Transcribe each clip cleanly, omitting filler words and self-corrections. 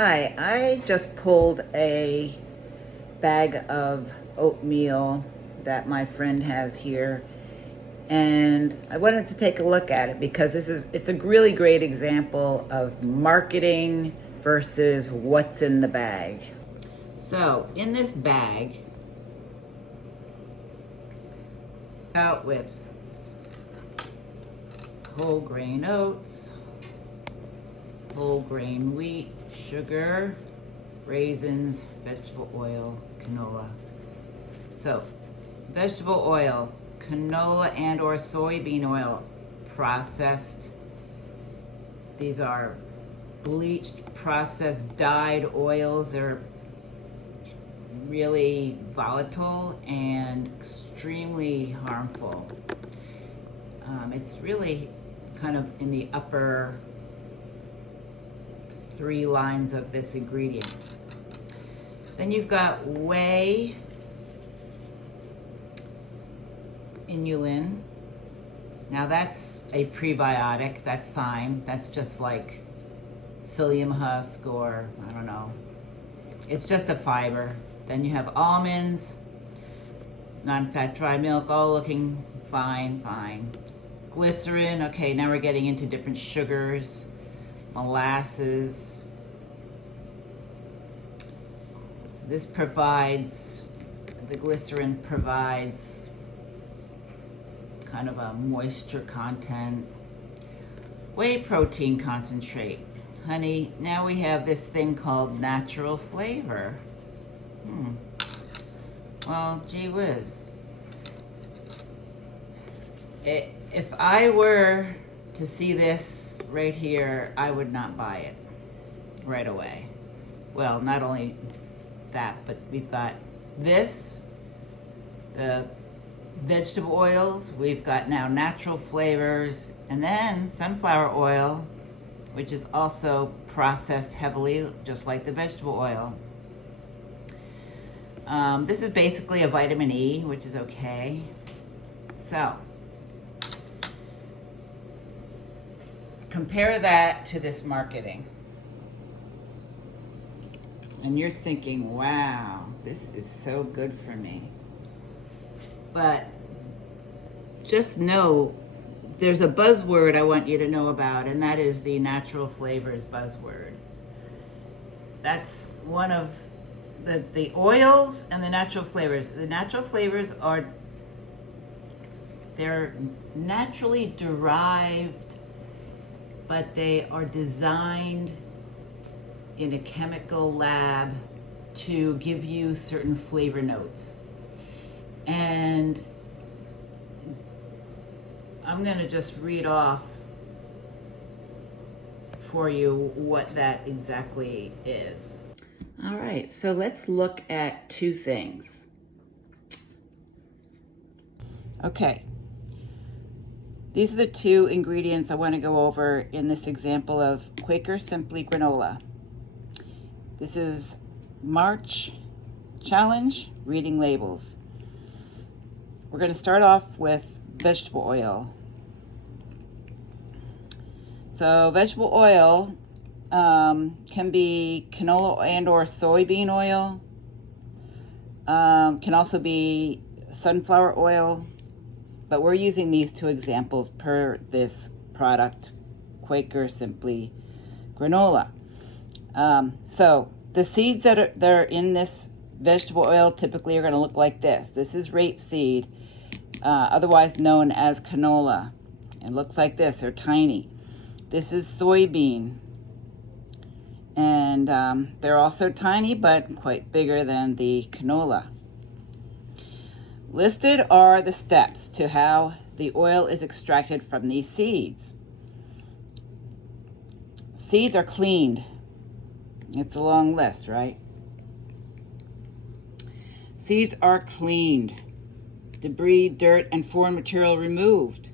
Hi, I just pulled a bag of oatmeal that my friend has here, and I wanted to take a look at it because it's a really great example of marketing versus what's in the bag. So in this bag, out with whole grain oats, whole grain wheat, sugar, raisins, vegetable oil, canola. So, vegetable oil, canola and or soybean oil, processed. These are bleached, processed, dyed oils. They're really volatile and extremely harmful. It's really kind of in the upper 3 lines of this ingredient. Then you've got whey, inulin. Now that's a prebiotic, that's fine. That's just like psyllium husk or, I don't know. It's just a fiber. Then you have almonds, non-fat dry milk, all looking fine. Glycerin, okay, now we're getting into different sugars. Molasses. This provides, the glycerin provides kind of a moisture content. Whey protein concentrate. Honey, now we have this thing called natural flavor. Well, gee whiz. If I were to see this right here, I would not buy it right away. Well, not only that, but we've got this, the vegetable oils, we've got now natural flavors, and then sunflower oil, which is also processed heavily, just like the vegetable oil. This is basically a vitamin E, which is okay. So, compare that to this marketing. And you're thinking, wow, this is so good for me. But just know there's a buzzword I want you to know about, and that is the natural flavors buzzword. That's one of the oils and the natural flavors. The natural flavors they're naturally derived, but they are designed in a chemical lab to give you certain flavor notes. And I'm gonna just read off for you what that exactly is. All right, so let's look at 2 things. Okay. These are the 2 ingredients I want to go over in this example of Quaker Simply Granola. This is March Challenge Reading Labels. We're going to start off with vegetable oil. So vegetable oil can be canola and or soybean oil. Can also be sunflower oil. But we're using these 2 examples per this product, Quaker Simply Granola. So the seeds that are in this vegetable oil typically are going to look like this. This is rapeseed, otherwise known as canola. It looks like this. They're tiny. This is soybean. And they're also tiny, but quite bigger than the canola. Listed are the steps to how the oil is extracted from these seeds. Seeds are cleaned. It's a long list, right? Seeds are cleaned. Debris, dirt, and foreign material removed.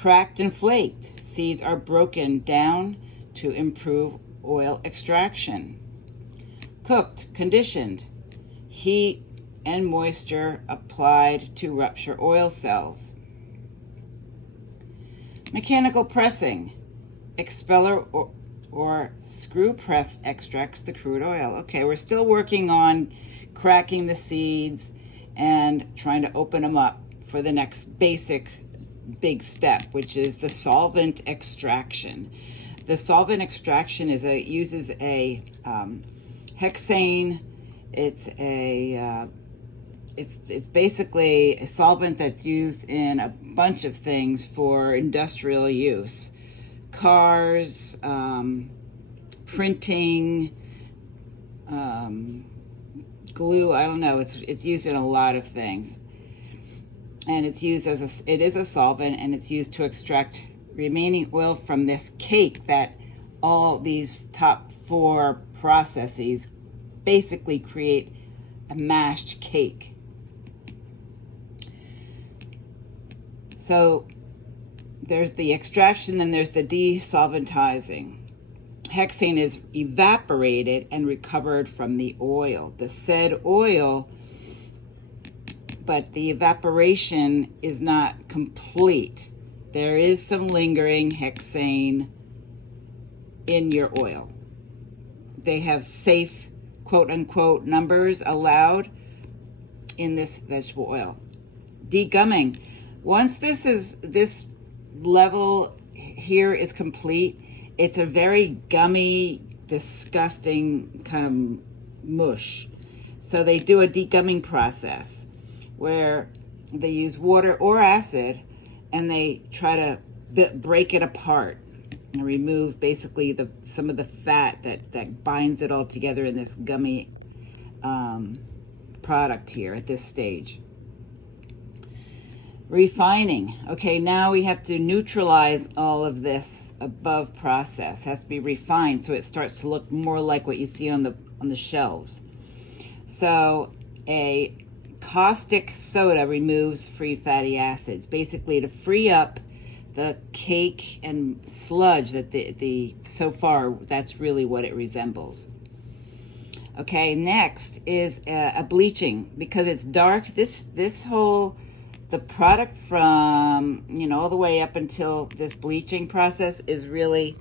Cracked and flaked. Seeds are broken down to improve oil extraction. Cooked, conditioned. Heat and moisture applied to rupture oil cells. Mechanical pressing, expeller or screw press extracts the crude oil. Okay, we're still working on cracking the seeds and trying to open them up for the next basic big step, which is the solvent extraction. The solvent extraction uses a hexane. It's basically a solvent that's used in a bunch of things for industrial use. Cars, printing, glue, I don't know, it's used in a lot of things. And it's used it is a solvent, and it's used to extract remaining oil from this cake that all these top 4 processes basically create a mashed cake. So there's the extraction, then there's the desolventizing. Hexane is evaporated and recovered from the oil. The said oil, but the evaporation is not complete. There is some lingering hexane in your oil. They have safe, quote unquote, numbers allowed in this vegetable oil. Degumming. Once this level here is complete, it's a very gummy, disgusting kind of mush. So they do a degumming process where they use water or acid, and they try to break it apart and remove basically some of the fat that binds it all together in this gummy product here at this stage. Refining. Okay, now we have to neutralize all of this above process. It has to be refined so it starts to look more like what you see on the shelves. So a caustic soda removes free fatty acids, basically to free up the cake and sludge that so far that's really what it resembles. Okay, next is a bleaching, because it's dark. The product from, all the way up until this bleaching process is really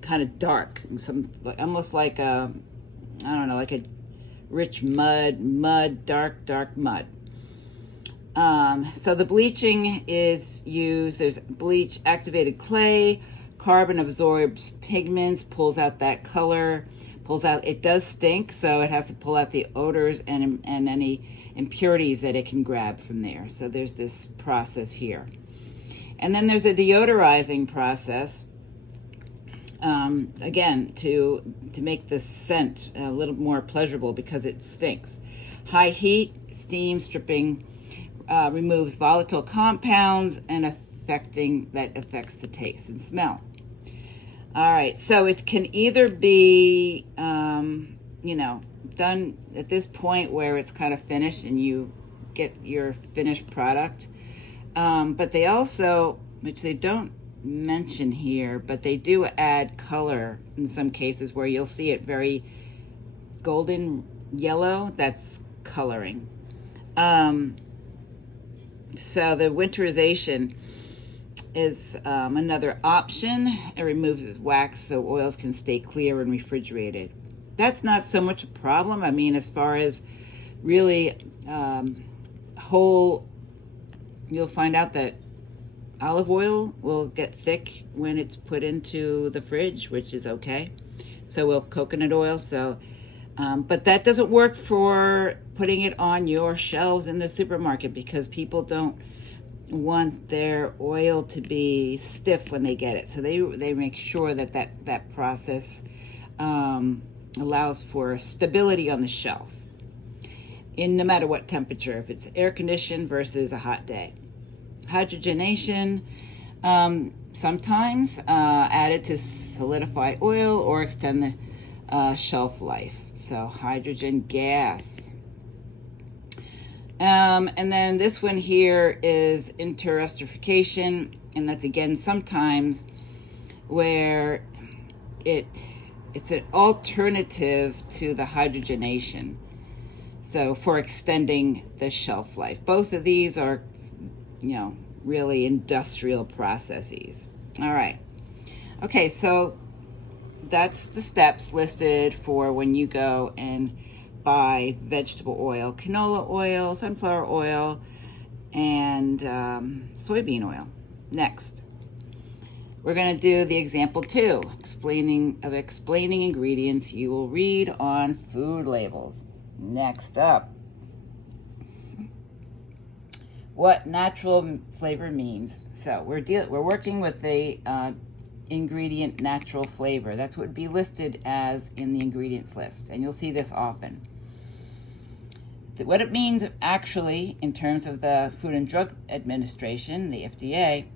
kind of dark, almost like a rich mud, dark mud. So the bleaching is used. There's bleach activated clay. Carbon absorbs pigments, pulls out that color, it does stink, so it has to pull out the odors and any impurities that it can grab from there. So there's this process here. And then there's a deodorizing process, again, to make the scent a little more pleasurable because it stinks. High heat, steam stripping removes volatile compounds and affects the taste and smell. All right, so it can either be, done at this point where it's kind of finished and you get your finished product. But they also, which they don't mention here, but they do add color in some cases where you'll see it very golden yellow. That's coloring. So the winterization is another option. It removes wax so oils can stay clear and refrigerated. That's not so much a problem. I mean, as far as really you'll find out that olive oil will get thick when it's put into the fridge, which is okay. So will coconut oil. So, but that doesn't work for putting it on your shelves in the supermarket, because people don't want their oil to be stiff when they get it. So they make sure that process allows for stability on the shelf in no matter what temperature, if it's air conditioned versus a hot day. Hydrogenation, sometimes added to solidify oil or extend the shelf life. So hydrogen gas. And then this one here is interesterification, and that's again sometimes where it's an alternative to the hydrogenation, so for extending the shelf life. Both of these are, really industrial processes. All right. Okay, so that's the steps listed for when you go and buy vegetable oil: canola oil, sunflower oil, and soybean oil. Next, we're going to do the example 2, explaining ingredients you will read on food labels. Next up, what natural flavor means. So we're working with the ingredient natural flavor. That's what would be listed as in the ingredients list, and you'll see this often. What it means actually in terms of the Food and Drug Administration, the FDA,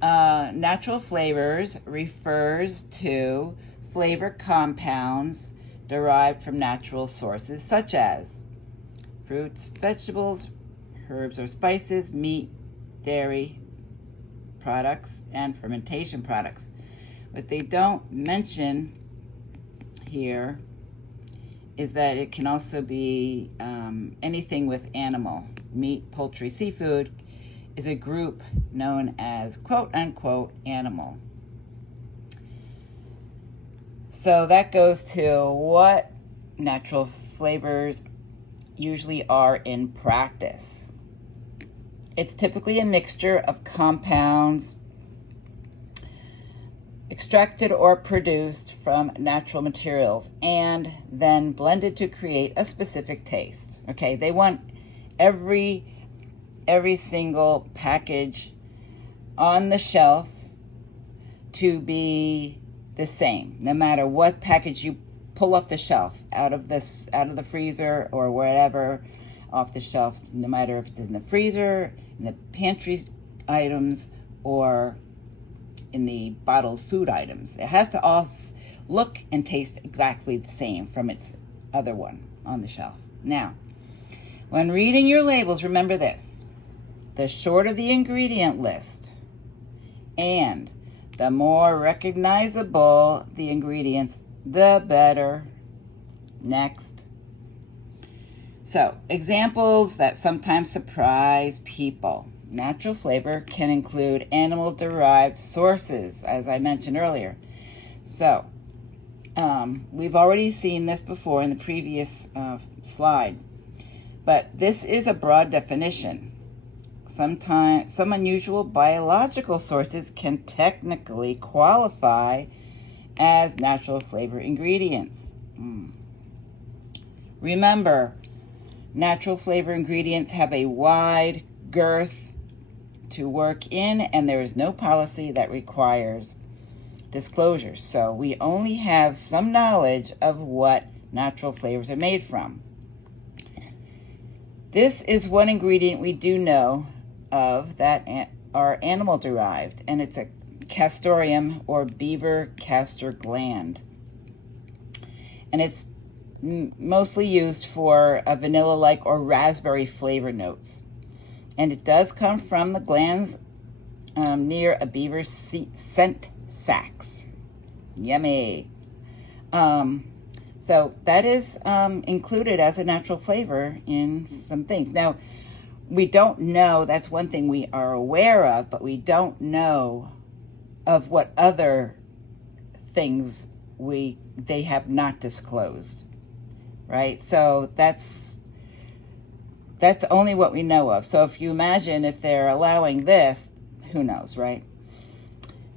natural flavors refers to flavor compounds derived from natural sources such as fruits, vegetables, herbs or spices, meat, dairy products, and fermentation products. What they don't mention here is that it can also be anything with animal. Meat, poultry, seafood is a group known as quote-unquote animal. So that goes to what natural flavors usually are in practice. It's typically a mixture of compounds extracted or produced from natural materials and then blended to create a specific taste. Okay, they want every single package on the shelf to be the same, no matter what package you pull off the shelf, out of the freezer or wherever off the shelf, no matter if it's in the freezer, in the pantry items, or in the bottled food items. It has to all look and taste exactly the same from its other one on the shelf. Now, when reading your labels, remember this: the shorter the ingredient list and the more recognizable the ingredients, the better. Next. So, examples that sometimes surprise people. Natural flavor can include animal-derived sources, as I mentioned earlier. So, we've already seen this before in the previous slide, but this is a broad definition. Sometimes some unusual biological sources can technically qualify as natural flavor ingredients. Remember, natural flavor ingredients have a wide girth to work in, and there is no policy that requires disclosure. So we only have some knowledge of what natural flavors are made from. This is one ingredient we do know of that are animal derived, and it's a castoreum or beaver castor gland. And it's mostly used for a vanilla-like or raspberry flavor notes. And it does come from the glands near a beaver's scent sacs. Yummy. So that is included as a natural flavor in some things. Now, we don't know, that's one thing we are aware of, but we don't know of what other things they have not disclosed, right? So that's only what we know of. So if you imagine if they're allowing this, who knows, right?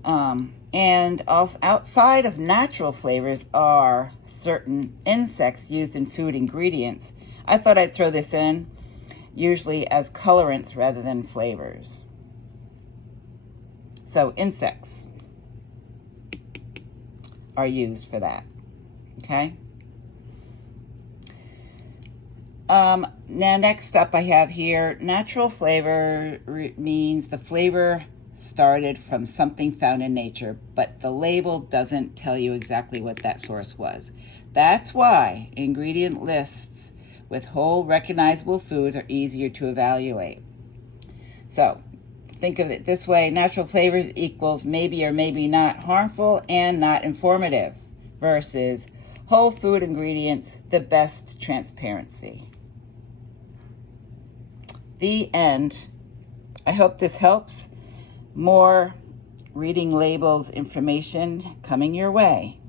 And also outside of natural flavors are certain insects used in food ingredients. I thought I'd throw this in, usually as colorants rather than flavors. So insects are used for that, okay? Now next up I have here, natural flavor means the flavor started from something found in nature, but the label doesn't tell you exactly what that source was. That's why ingredient lists with whole recognizable foods are easier to evaluate. So think of it this way: natural flavors equals maybe or maybe not harmful and not informative, versus whole food ingredients, the best transparency. The end. I hope this helps. More reading labels information coming your way.